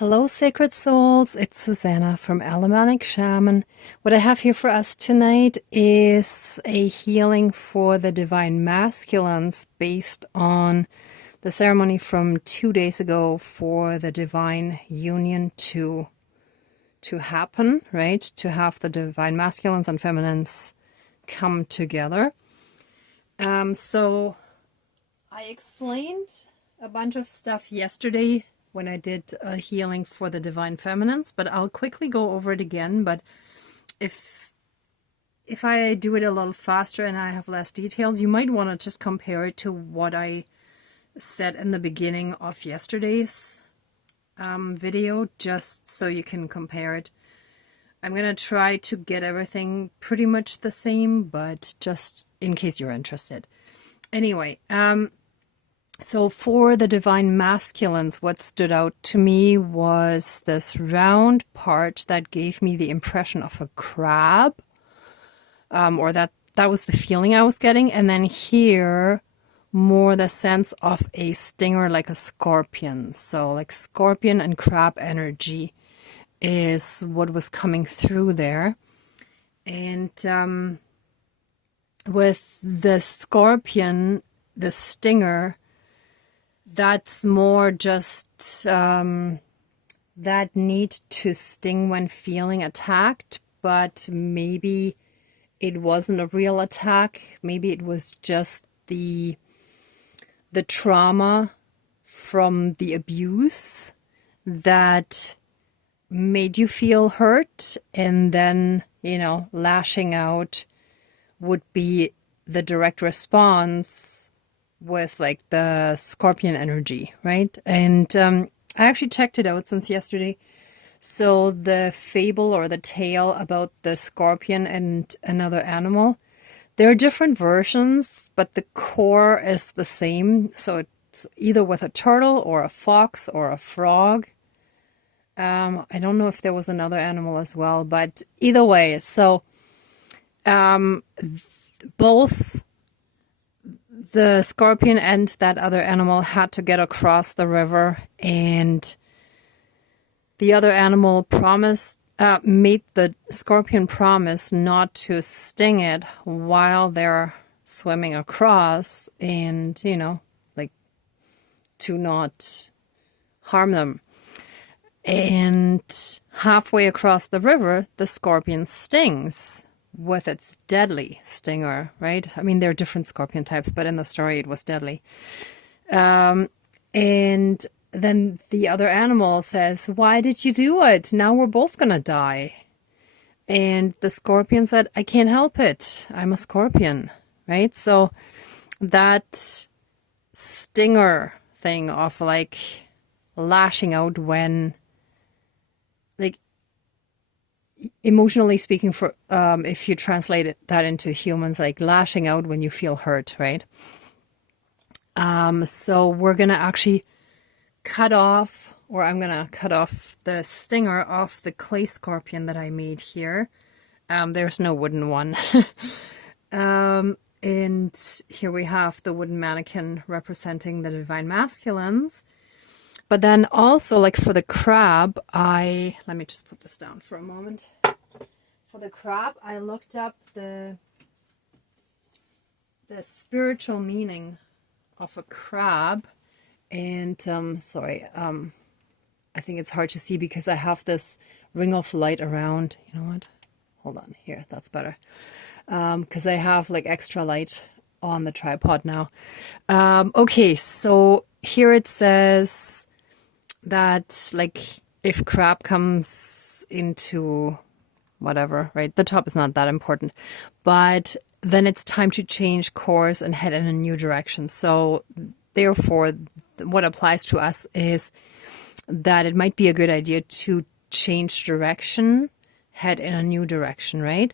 Hello, sacred souls. It's Susanna from Alamanic Shaman. What I have here for us tonight is a healing for the divine masculines based on the ceremony from 2 days ago for the divine union to happen, right? To have the divine masculines and feminines come together. So I explained a bunch of stuff yesterday when I did a healing for the divine feminines, but I'll quickly go over it again. But if I do it a little faster and I have less details, you might want to just compare it to what I said in the beginning of yesterday's video, just so you can compare it. I'm going to try to get everything pretty much the same, but just in case you're interested. Anyway, so for the divine masculines, what stood out to me was this round part that gave me the impression of a crab, or that was the feeling I was getting. And then here, more the sense of a stinger, like a scorpion. So like scorpion and crab energy is what was coming through there. And with the scorpion, the stinger, that's more just that need to sting when feeling attacked, but maybe it wasn't a real attack. Maybe it was just the trauma from the abuse that made you feel hurt, and then, you know, lashing out would be the direct response with like the scorpion energy, right? And I actually checked it out since yesterday. So the fable or the tale about the scorpion and another animal, there are different versions, but the core is the same. So it's either with a turtle or a fox or a frog. I don't know if there was another animal as well, but either way, so both the scorpion and that other animal had to get across the river, and the other animal made the scorpion promise not to sting it while they're swimming across, and, you know, like to not harm them. And halfway across the river, the scorpion stings with its deadly stinger, right? I mean, there are different scorpion types, but in the story it was deadly. And then the other animal says, "Why did you do it? Now we're both gonna die." And the scorpion said, "I can't help it. I'm a scorpion," right? So that stinger thing of like lashing out when, like, emotionally speaking, for if you translate that into humans, like lashing out when you feel hurt, right? So we're gonna actually cut off, or I'm gonna cut off the stinger off the clay scorpion that I made here. There's no wooden one. And here we have the wooden mannequin representing the divine masculines. But then also, like for the crab, let me just put this down for a moment. For the crab, I looked up the spiritual meaning of a crab. And sorry, I think it's hard to see because I have this ring of light around. You know what? Hold on here. That's better. Because I have like extra light on the tripod now. Okay, so here it says that, like, if crab comes into whatever, right? The top is not that important, but then it's time to change course and head in a new direction. So therefore, what applies to us is that it might be a good idea to change direction, head in a new direction, right?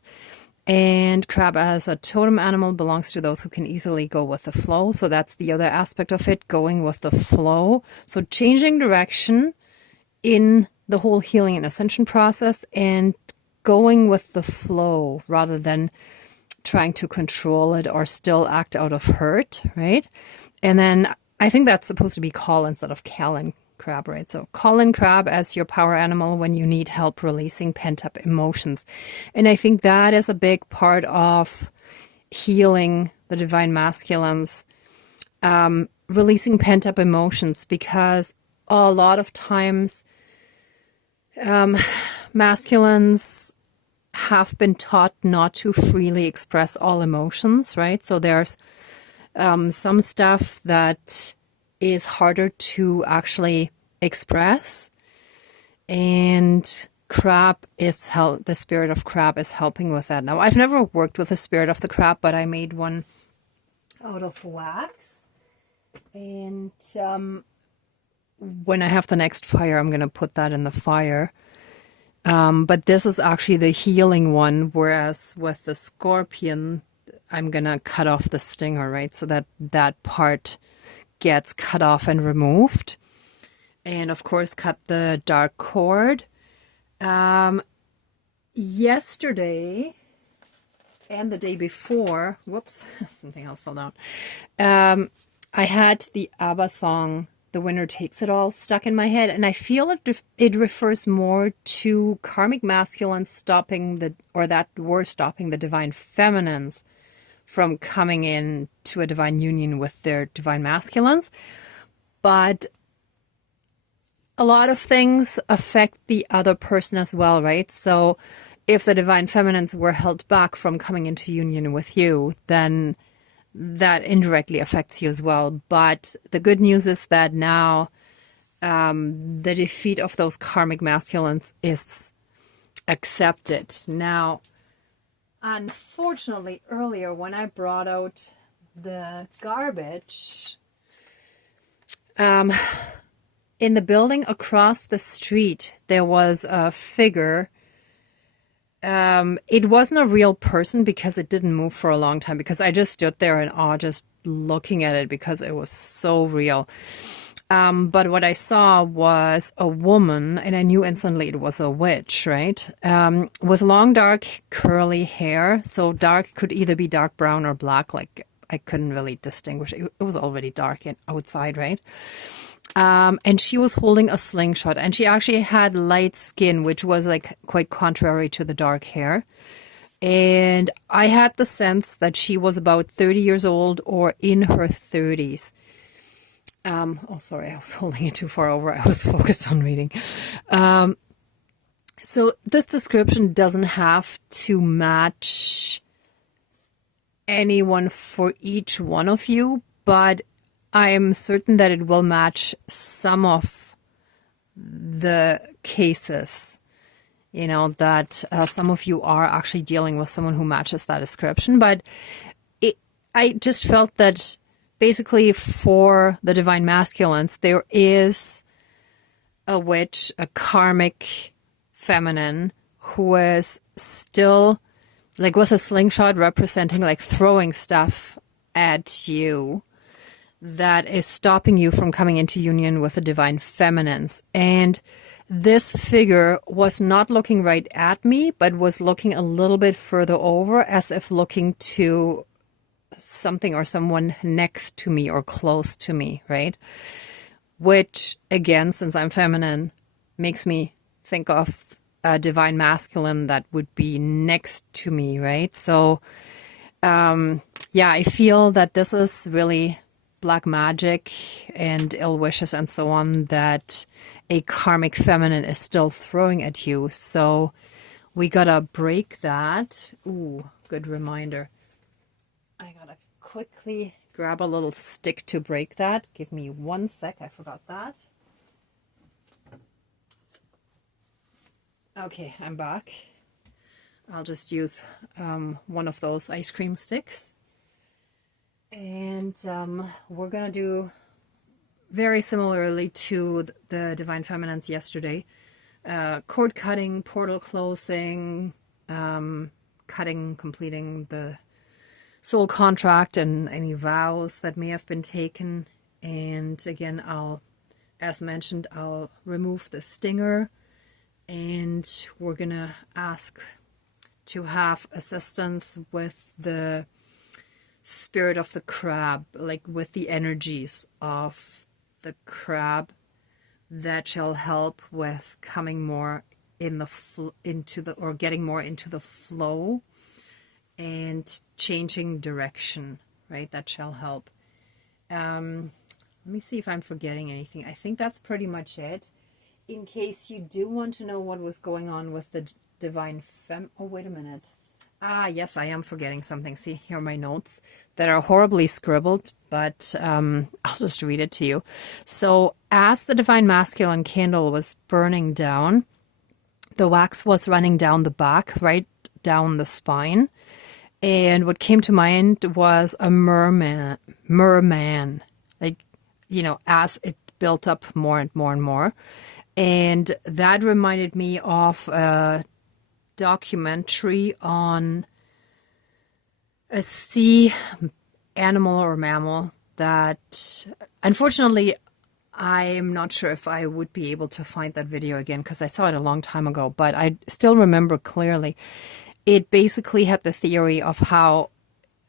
And crab as a totem animal belongs to those who can easily go with the flow. So that's the other aspect of it, going with the flow. So changing direction in the whole healing and ascension process and going with the flow rather than trying to control it or still act out of hurt, right? And then I think that's supposed to be call instead of Cal crab, right? So call in crab as your power animal when you need help releasing pent-up emotions. And I think that is a big part of healing the divine masculines, releasing pent-up emotions, because a lot of times masculines have been taught not to freely express all emotions, right? So there's some stuff that is harder to actually express, and the spirit of crab is helping with that. Now, I've never worked with the spirit of the crab, but I made one out of wax, and when I have the next fire, I'm going to put that in the fire. But this is actually the healing one, whereas with the scorpion, I'm going to cut off the stinger, right? So that that part gets cut off and removed. And of course, cut the dark cord. Yesterday and the day before, whoops, something else fell down. I had the ABBA song, The Winner Takes It All, stuck in my head, and I feel it refers more to karmic masculines stopping that were stopping the divine feminines from coming in to a divine union with their divine masculines. But a lot of things affect the other person as well, right? So if the divine feminines were held back from coming into union with you, then that indirectly affects you as well. But the good news is that now the defeat of those karmic masculines is accepted. Now, unfortunately, earlier when I brought out the garbage, in the building across the street, there was a figure. It wasn't a real person because it didn't move for a long time, because I just stood there in awe just looking at it because it was so real. But what I saw was a woman, and I knew instantly it was a witch, right? With long, dark, curly hair. So dark could either be dark brown or black. Like I couldn't really distinguish. It was already dark outside, right? And she was holding a slingshot, and she actually had light skin, which was like quite contrary to the dark hair. And I had the sense that she was about 30 years old or in her 30s. Oh, sorry, I was holding it too far over. I was focused on reading. So this description doesn't have to match anyone for each one of you, but I am certain that it will match some of the cases, that some of you are actually dealing with someone who matches that description. But I just felt that basically for the divine masculines, there is a witch, a karmic feminine, who is still like with a slingshot representing like throwing stuff at you, that is stopping you from coming into union with the divine feminines. And this figure was not looking right at me, but was looking a little bit further over, as if looking to something or someone next to me or close to me, right? Which, again, since I'm feminine, makes me think of a divine masculine that would be next to me, right? So, yeah, I feel that this is really black magic and ill wishes and so on that a karmic feminine is still throwing at you. So we gotta break that. Ooh, good reminder. I gotta quickly grab a little stick to break that. Give me 1 sec. I forgot that. Okay, I'm back. I'll just use one of those ice cream sticks. And we're going to do very similarly to the Divine Feminines yesterday. Cord cutting, portal closing, completing the soul contract and any vows that may have been taken. And again, as mentioned, I'll remove the stinger, and we're going to ask to have assistance with the spirit of the crab, like with the energies of the crab, that shall help with coming more in the or getting more into the flow and changing direction, right? That shall help. Let me see if I'm forgetting anything. I think that's pretty much it. In case you do want to know what was going on with the divine oh, wait a minute. Ah, yes, I am forgetting something. See, here are my notes that are horribly scribbled, but I'll just read it to you. So as the divine masculine candle was burning down, the wax was running down the back, right down the spine. And what came to mind was a merman, like, you know, as it built up more and more and more. And that reminded me of a documentary on a sea animal or mammal that, unfortunately, I'm not sure if I would be able to find that video again because I saw it a long time ago, but I still remember clearly. It basically had the theory of how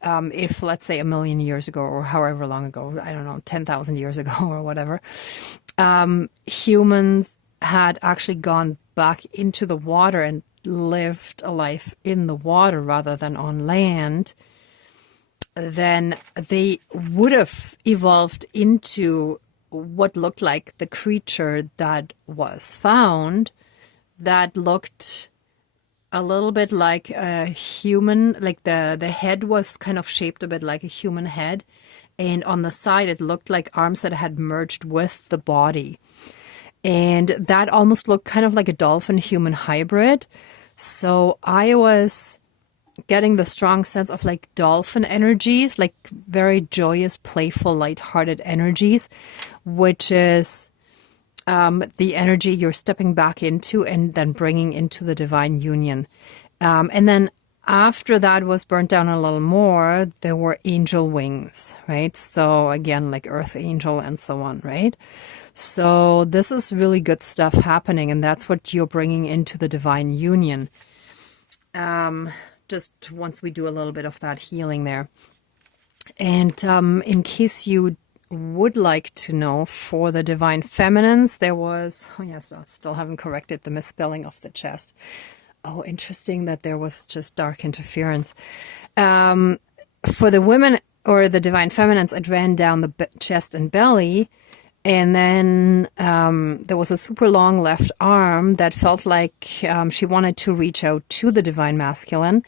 if, let's say, 1,000,000 years ago or however long ago, I don't know, 10,000 years ago or whatever, humans had actually gone back into the water and lived a life in the water rather than on land, then they would have evolved into what looked like the creature that was found, that looked a little bit like a human, like the head was kind of shaped a bit like a human head, and on the side it looked like arms that had merged with the body, and that almost looked kind of like a dolphin human hybrid. So I was getting the strong sense of like dolphin energies, like very joyous, playful, lighthearted energies, which is the energy you're stepping back into and then bringing into the divine union. And then after that was burnt down a little more, there were angel wings, right? So again, like earth angel and so on, right? So this is really good stuff happening, and that's what you're bringing into the divine union. Just once we do a little bit of that healing there. And in case you would like to know, for the divine feminines, there was, oh yes, I still haven't corrected the misspelling of the chest. Oh, interesting that there was just dark interference. For the women or the divine feminines, it ran down the chest and belly. And then there was a super long left arm that felt like she wanted to reach out to the divine masculine.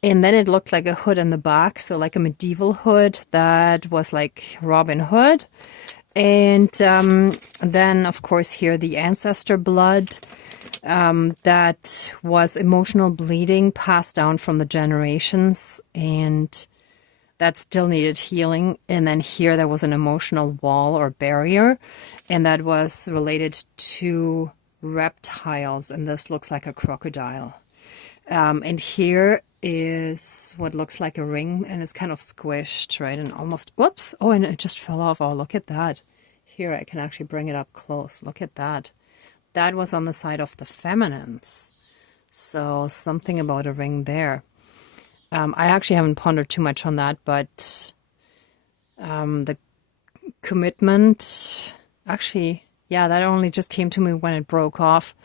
And then it looked like a hood in the back, so like a medieval hood that was like Robin Hood. And then, of course, here the ancestor blood that was emotional bleeding passed down from the generations, and that still needed healing. And then here there was an emotional wall or barrier, and that was related to reptiles, and this looks like a crocodile. And here is what looks like a ring, and it's kind of squished, right? And almost, whoops, oh, and it just fell off. Oh, look at that. Here, I can actually bring it up close. Look at that. That was on the side of the feminines. So something about a ring there. I actually haven't pondered too much on that, but the commitment, actually, yeah, that only just came to me when it broke off.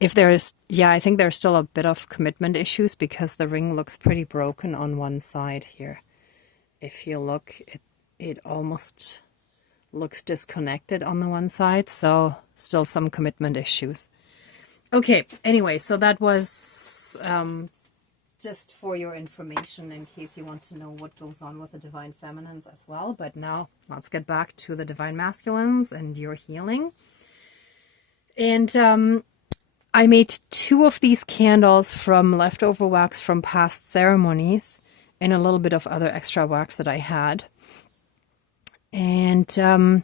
If there is, yeah, I think there's still a bit of commitment issues because the ring looks pretty broken on one side here. If you look, it almost looks disconnected on the one side, so still some commitment issues. Okay, anyway, so that was just for your information in case you want to know what goes on with the divine feminines as well. But now let's get back to the divine masculines and your healing. And I made 2 of these candles from leftover wax from past ceremonies and a little bit of other extra wax that I had. And the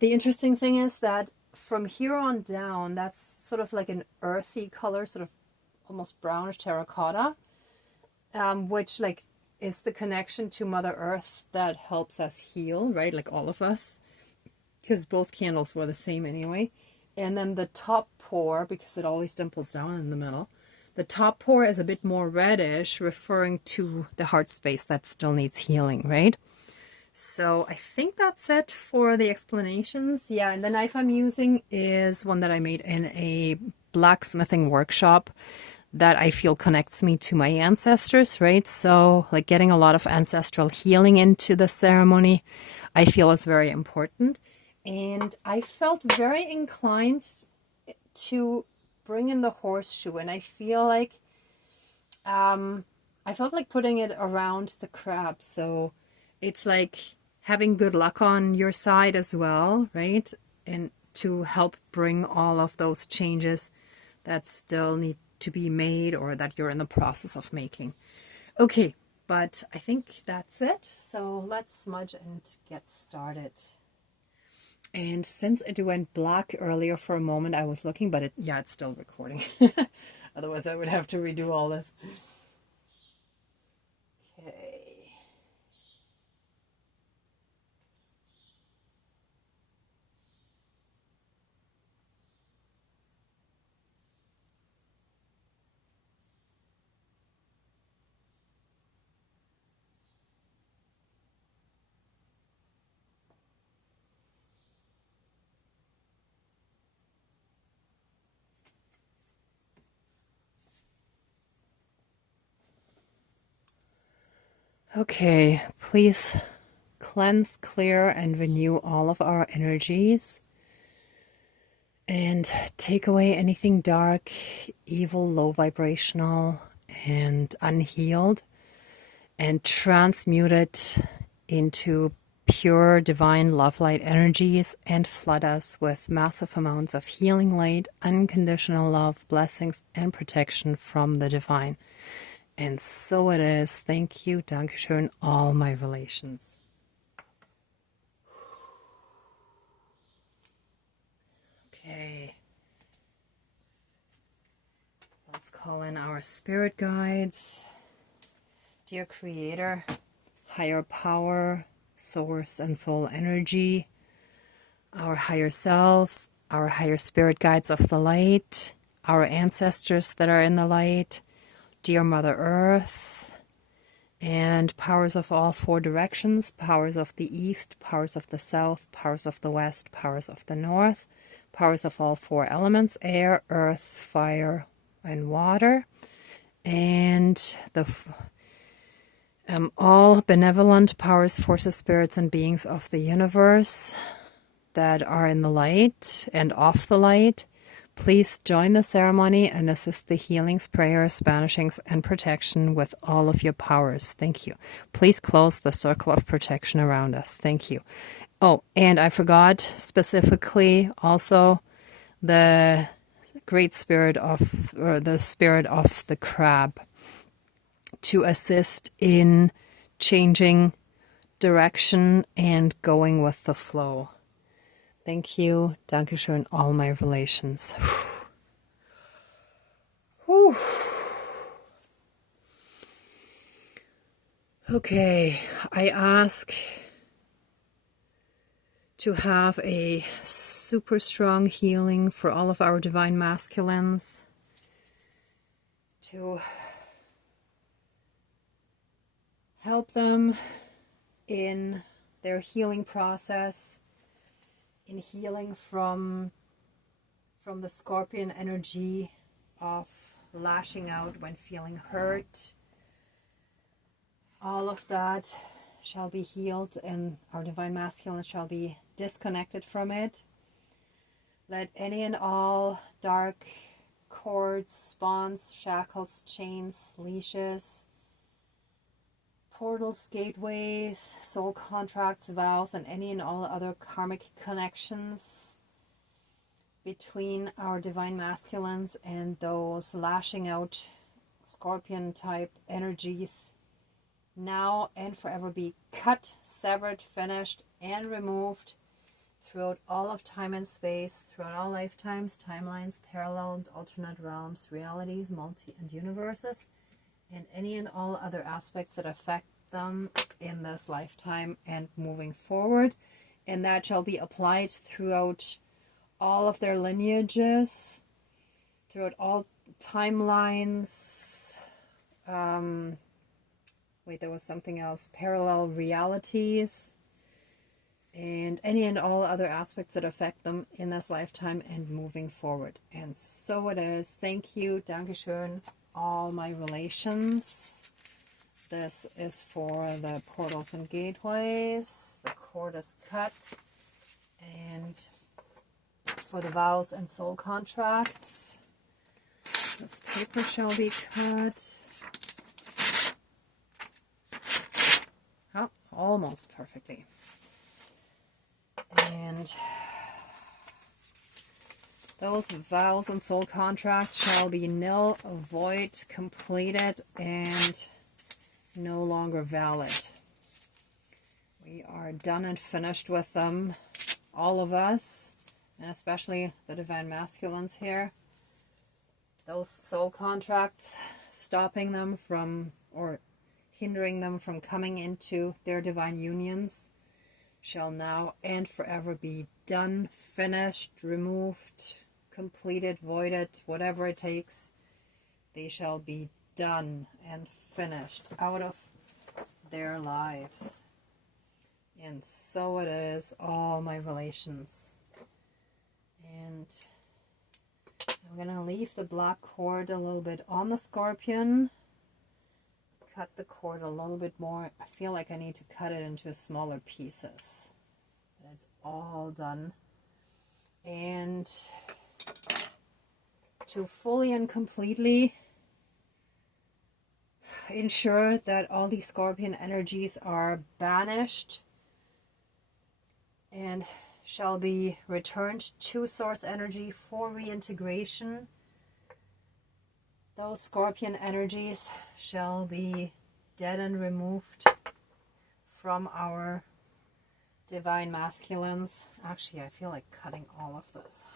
interesting thing is that from here on down, that's sort of like an earthy color, sort of almost brownish terracotta, which like is the connection to Mother Earth that helps us heal, right? Like all of us, because both candles were the same anyway. And then the top pour, because it always dimples down in the middle, the top pour is a bit more reddish, referring to the heart space that still needs healing, right? So I think that's it for the explanations. Yeah, and the knife I'm using is one that I made in a blacksmithing workshop that I feel connects me to my ancestors, right? So like getting a lot of ancestral healing into the ceremony, I feel is very important. And I felt very inclined to bring in the horseshoe, and I feel like I felt like putting it around the crab. So it's like having good luck on your side as well, right? And to help bring all of those changes that still need to be made or that you're in the process of making. Okay, but I think that's it. So let's smudge and get started. And since it went black earlier for a moment, I was looking, but it's still recording. Otherwise, I would have to redo all this. Okay. Okay, please cleanse, clear, and renew all of our energies. And take away anything dark, evil, low vibrational, and unhealed, and transmute it into pure divine love light energies and flood us with massive amounts of healing light, unconditional love, blessings, and protection from the divine. And so it is. Thank you. Dankeschön, all my relations. Okay. Let's call in our spirit guides. Dear Creator, higher power, source and soul energy, our higher selves, our higher spirit guides of the light, our ancestors that are in the light, dear Mother Earth, and powers of all four directions, powers of the east, powers of the south, powers of the west, powers of the north, powers of all four elements, air, earth, fire, and water, and all benevolent powers, forces, spirits, and beings of the universe that are in the light and off the light. Please join the ceremony and assist the healings, prayers, banishings, and protection with all of your powers. Thank you. Please close the circle of protection around us. Thank you. Oh, and I forgot specifically also the great spirit of, or the spirit of the crab to assist in changing direction and going with the flow. Thank you. Dankeschön, all my relations. Whew. Okay, I ask to have a super strong healing for all of our divine masculines, to help them in their healing process, in healing from the scorpion energy of lashing out when feeling hurt. All of that shall be healed and our divine masculine shall be disconnected from it. Let any and all dark cords, spawns, shackles, chains, leashes, portals, gateways, soul contracts, vows, and any and all other karmic connections between our divine masculines and those lashing out scorpion type energies now and forever be cut, severed, finished, and removed throughout all of time and space, throughout all lifetimes, timelines, parallel and alternate realms, realities, multi and universes, and any and all other aspects that affect them in this lifetime and moving forward. And that shall be applied throughout all of their lineages, throughout all timelines. Wait, there was something else. Parallel realities. and any and all other aspects that affect them in this lifetime and moving forward. And so it is. Thank you. Dankeschön. All my relations. This is for the portals and gateways. The cord is cut. And for the vows and soul contracts, this paper shall be cut. Oh, almost perfectly. And those vows and soul contracts shall be nil, void, completed, and no longer valid. We are done and finished with them, all of us, and especially the divine masculines here. Those soul contracts, stopping them from, or hindering them from coming into their divine unions, shall now and forever be done, finished, removed, completed, voided, whatever it takes. They shall be done and finished out of their lives. And so it is, all my relations. And I'm going to leave the black cord a little bit on the scorpion. Cut the cord a little bit more. I feel like I need to cut it into smaller pieces. But it's all done. And to fully and completely ensure that all these scorpion energies are banished and shall be returned to source energy for reintegration, those scorpion energies shall be dead and removed from our divine masculines. Actually, I feel like cutting all of this.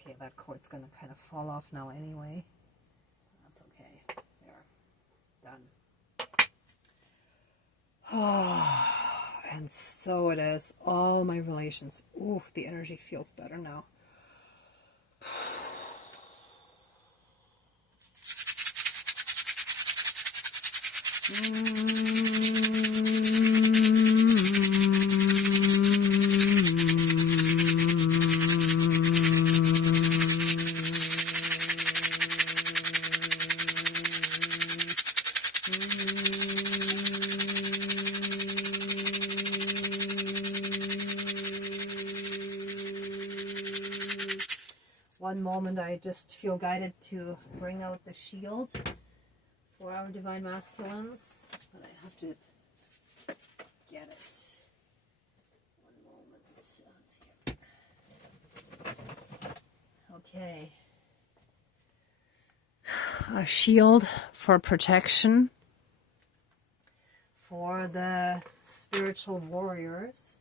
Okay, that cord's going to kind of fall off now anyway. That's okay. There. Done. And so it is. All my relations. Ooh, the energy feels better now. One moment, I just feel guided to bring out the shield for our divine masculines, but I have to get it. One moment. It's here. Okay. A shield for protection for the spiritual warriors.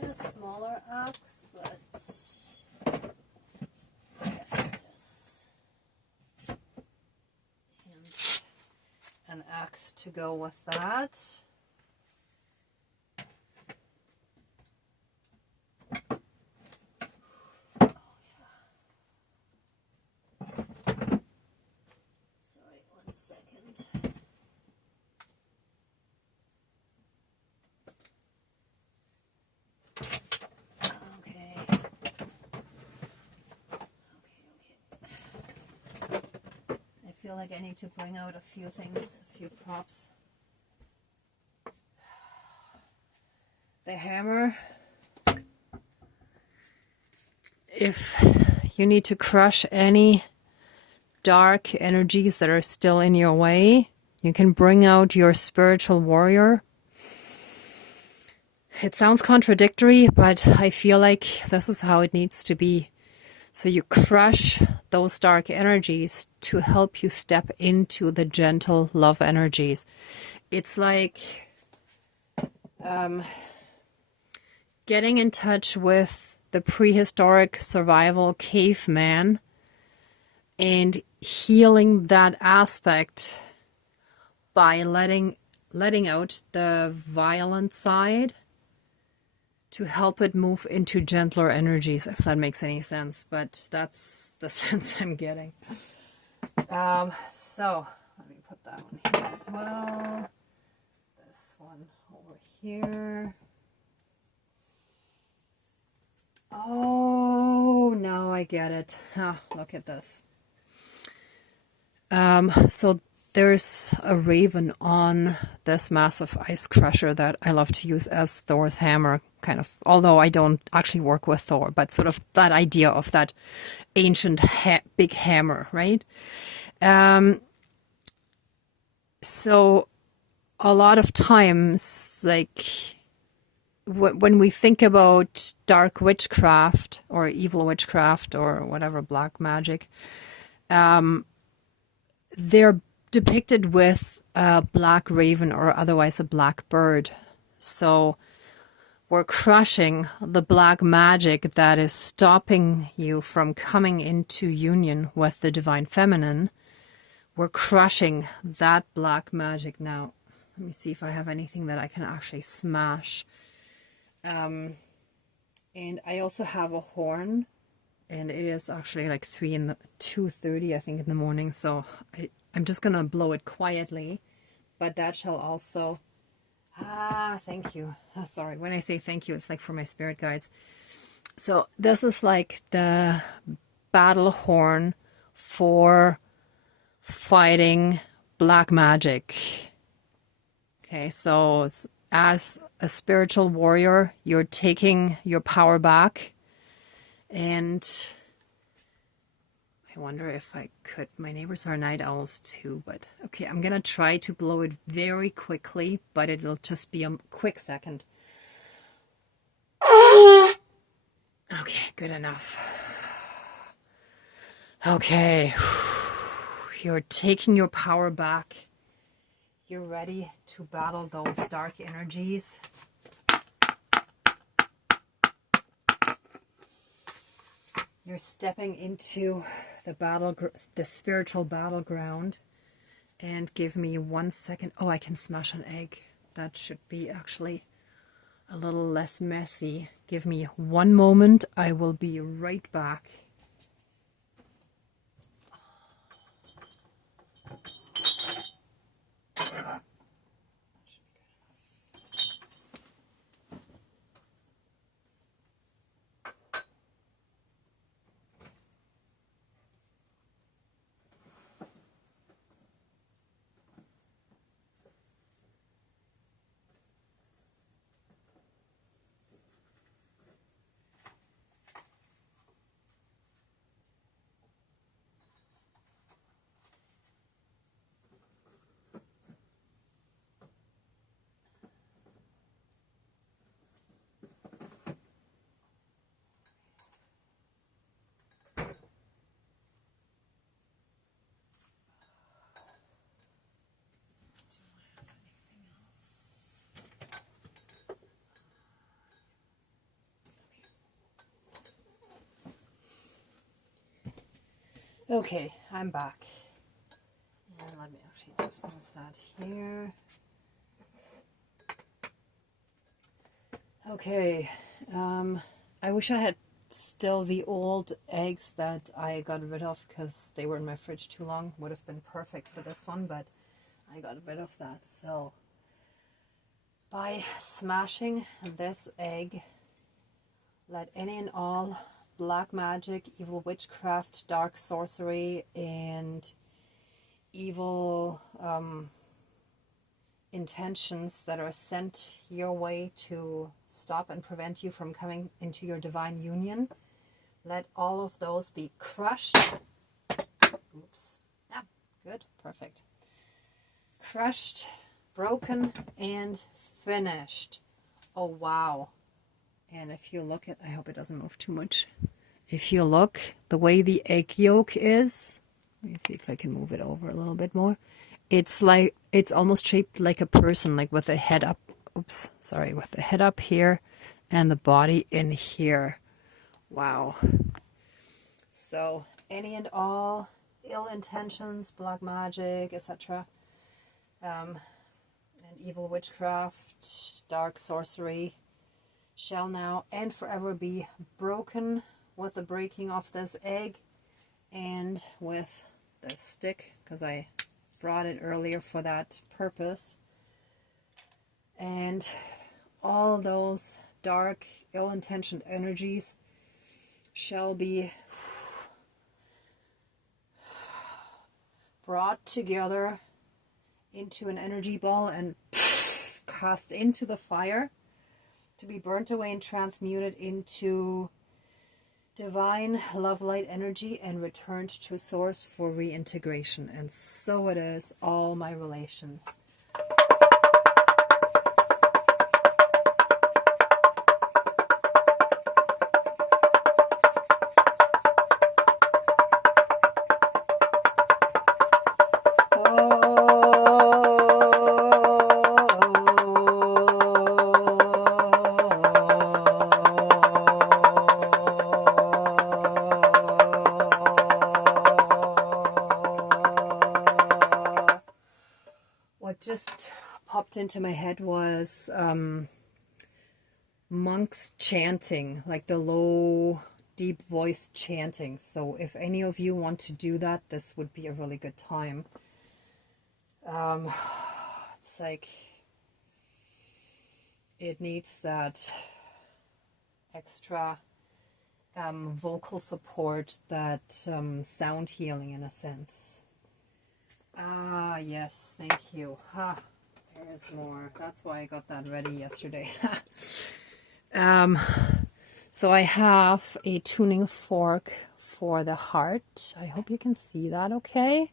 And a smaller axe, but yes. And an axe to go with that. Oh, yeah. Sorry, 1 second. I feel like I need to bring out a few things, a few props. The hammer. If you need to crush any dark energies that are still in your way, you can bring out your spiritual warrior. It sounds contradictory, but I feel like this is how it needs to be. So you crush those dark energies to help you step into the gentle love energies. It's like getting in touch with the prehistoric survival caveman and healing that aspect by letting out the violent side to help it move into gentler energies, if that makes any sense. But that's the sense I'm getting. So let me put that one here as well. This one over here. Oh, now I get it. Ah, look at this. So there's a raven on this massive ice crusher that I love to use as Thor's hammer, kind of, although I don't actually work with Thor, but sort of that idea of that ancient big hammer, right? So a lot of times, like when we think about dark witchcraft or evil witchcraft or whatever, black magic, they're depicted with a black raven or otherwise a black bird. So we're crushing the black magic that is stopping you from coming into union with the divine feminine. We're crushing that black magic now. Let me see if I have anything that I can actually smash. And I also have a horn, and it is actually like 2:30, I think, in the morning. So I'm just gonna blow it quietly, but that shall also. Thank you. Sorry, when I say thank you, it's like for my spirit guides. So this is like the battle horn for fighting black magic. Okay, so it's, as a spiritual warrior, you're taking your power back. And I wonder if I could, my neighbors are night owls too, but okay, I'm gonna try to blow it very quickly, but it'll just be a quick second. Okay, good enough. Okay, you're taking your power back. You're ready to battle those dark energies. You're stepping into the spiritual battleground. And give me 1 second. Oh, I can smash an egg. That should be actually a little less messy. Give me 1 moment. I will be right back. Okay, I'm back. And let me actually just move that here. Okay, I wish I had still the old eggs that I got rid of because they were in my fridge too long. Would have been perfect for this one, but I got rid of that. So by smashing this egg, let any and all black magic, evil witchcraft, dark sorcery, and evil intentions that are sent your way to stop and prevent you from coming into your divine union, let all of those be crushed. Oops. Yeah, good, perfect. Crushed, broken, and finished. Oh, wow. And if you look at, I hope it doesn't move too much. If you look, the way the egg yolk is, let me see if I can move it over a little bit more. It's like, it's almost shaped like a person, like with the head up, oops, sorry, with the head up here and the body in here. Wow. So any and all ill intentions, black magic, etc., and evil witchcraft, dark sorcery, shall now and forever be broken with the breaking of this egg and with this stick, because I brought it earlier for that purpose. And all those dark, ill-intentioned energies shall be brought together into an energy ball and cast into the fire to be burnt away and transmuted into divine love light energy and returned to source for reintegration. And so it is, all my relations. What just popped into my head was monks chanting, like the low, deep voice chanting. So if any of you want to do that, this would be a really good time. It's like it needs that extra vocal support, that sound healing in a sense. Ah, yes, thank you. There's more. That's why I got that ready yesterday. So I have a tuning fork for the heart. I hope you can see that okay.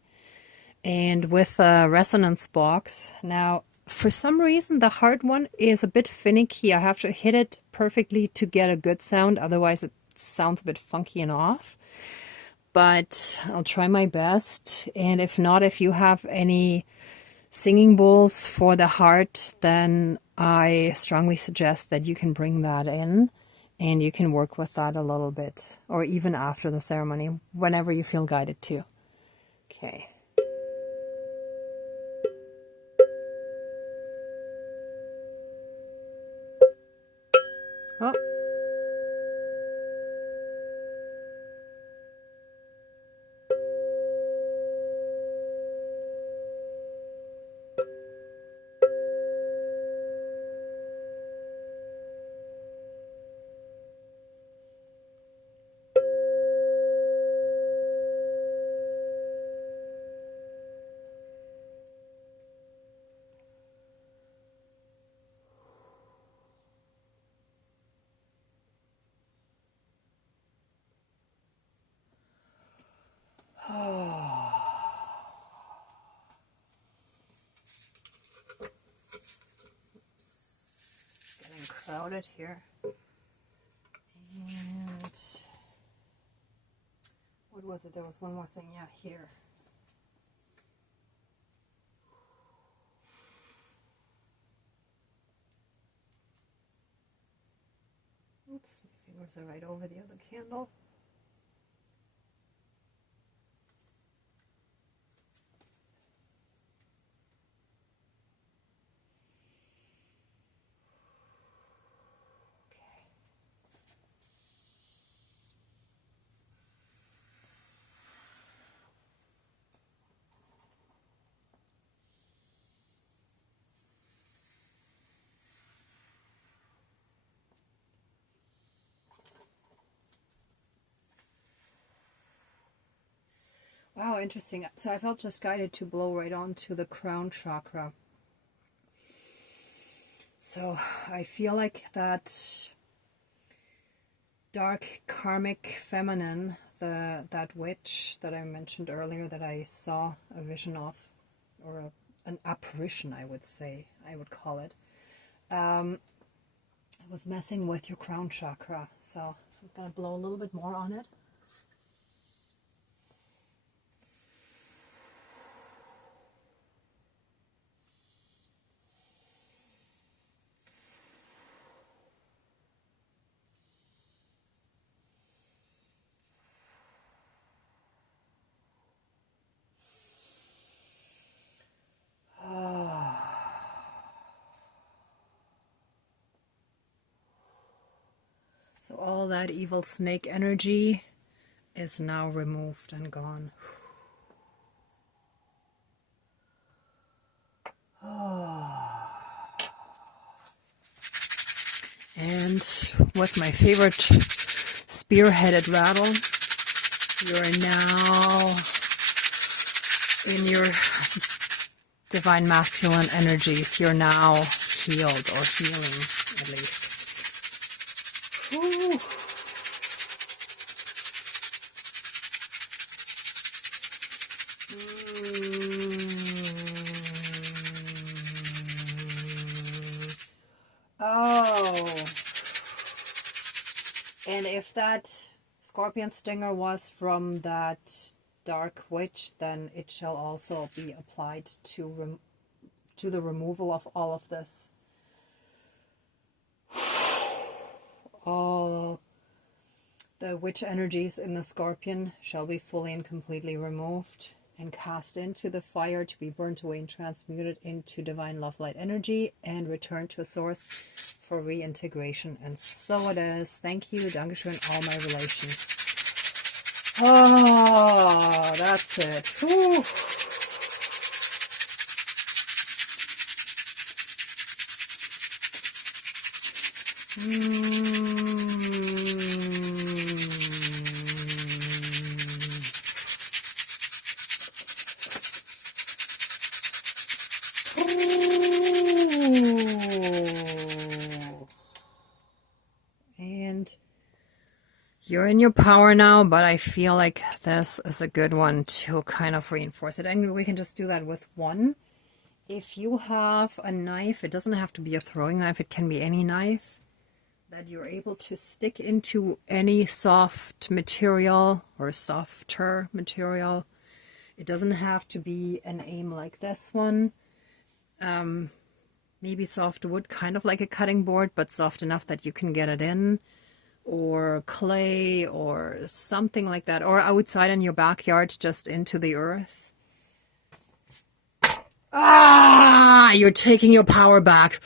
And with a resonance box. Now, for some reason, the heart one is a bit finicky. I have to hit it perfectly to get a good sound. Otherwise, it sounds a bit funky and off. But I'll try my best. And if not, if you have any singing bowls for the heart, then I strongly suggest that you can bring that in and you can work with that a little bit, or even after the ceremony, whenever you feel guided to. Okay. Oh. It's getting crowded here. And what was it? There was one more thing. Yeah, here. Oops, my fingers are right over the other candle. Wow, interesting. So I felt just guided to blow right onto the crown chakra. So I feel like that dark karmic feminine, that witch that I mentioned earlier that I saw a vision of, or an apparition, I would say, I would call it, was messing with your crown chakra. So I'm going to blow a little bit more on it. So all that evil snake energy is now removed and gone. And with my favorite spear-headed rattle, you're now in your divine masculine energies. You're now healed, or healing at least. Whew. Oh. And if that scorpion stinger was from that dark witch, then it shall also be applied to the removal of all of this. All the witch energies in the scorpion shall be fully and completely removed and cast into the fire to be burnt away and transmuted into divine love light energy and returned to a source for reintegration. And so it is. Thank you, Dankeschön, all my relations. Oh, that's it. Whew. And you're in your power now, but I feel like this is a good one to kind of reinforce it. And we can just do that with one. If you have a knife, it doesn't have to be a throwing knife, it can be any knife that you're able to stick into any soft material or softer material. It doesn't have to be an aim like this one. Maybe soft wood, kind of like a cutting board, but soft enough that you can get it in. Or clay or something like that. Or outside in your backyard, just into the earth. Ah! You're taking your power back.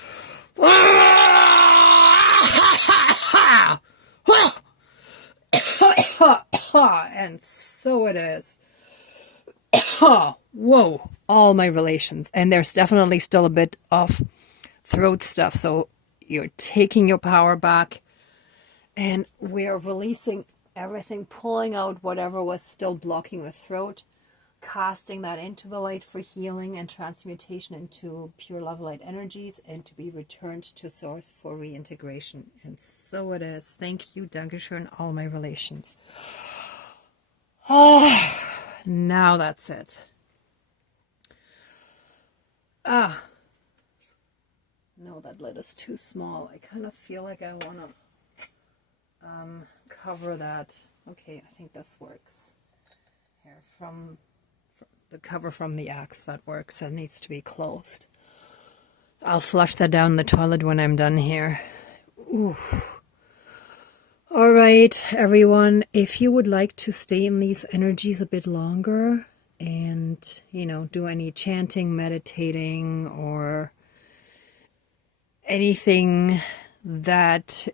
And so it is. Whoa, all my relations. And there's definitely still a bit of throat stuff. So you're taking your power back. And we're releasing everything, pulling out whatever was still blocking the throat, casting that into the light for healing and transmutation into pure love light energies, and to be returned to source for reintegration. And so it is. Thank you, Dankeschön, all my relations. Oh, now that's it. No, that lid is too small. I kind of feel like I want to cover that. Okay, I think this works. Here, from the cover from the axe, that works. It needs to be closed. I'll flush that down the toilet when I'm done here. Oof. All right, everyone, if you would like to stay in these energies a bit longer and, you know, do any chanting, meditating, or anything that,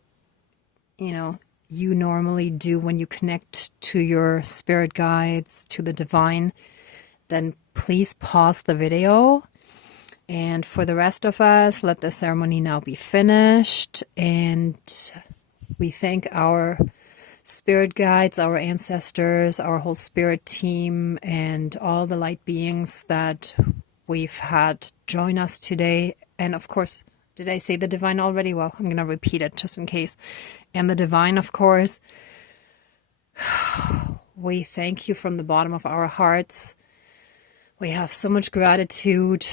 you know, you normally do when you connect to your spirit guides, to the divine, then please pause the video. And for the rest of us, let the ceremony now be finished. And we thank our spirit guides, our ancestors, our whole spirit team, and all the light beings that we've had join us today. And of course, did I say the divine already? Well, I'm going to repeat it just in case. And the divine, of course, we thank you from the bottom of our hearts. We have so much gratitude.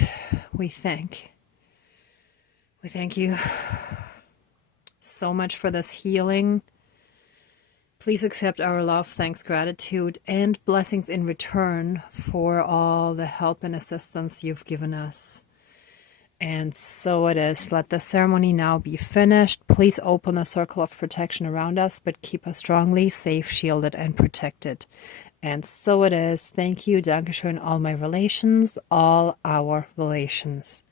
We thank you so much for this healing. Please accept our love, thanks, gratitude, and blessings in return for all the help and assistance you've given us. And so it is. Let the ceremony now be finished. Please open a circle of protection around us, but keep us strongly safe, shielded, and protected. And so it is. Thank you, Dankeschön, all my relations, all our relations.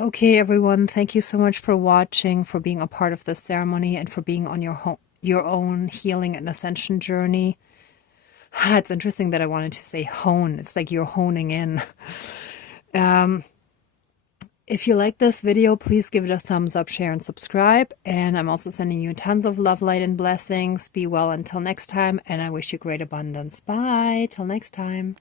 Okay, everyone, thank you so much for watching, for being a part of this ceremony, and for being on your own healing and ascension journey. It's interesting that I wanted to say hone. It's like you're honing in. If you like this video, please give it a thumbs up, share, and subscribe. And I'm also sending you tons of love, light, and blessings. Be well until next time, and I wish you great abundance. Bye. Till next time.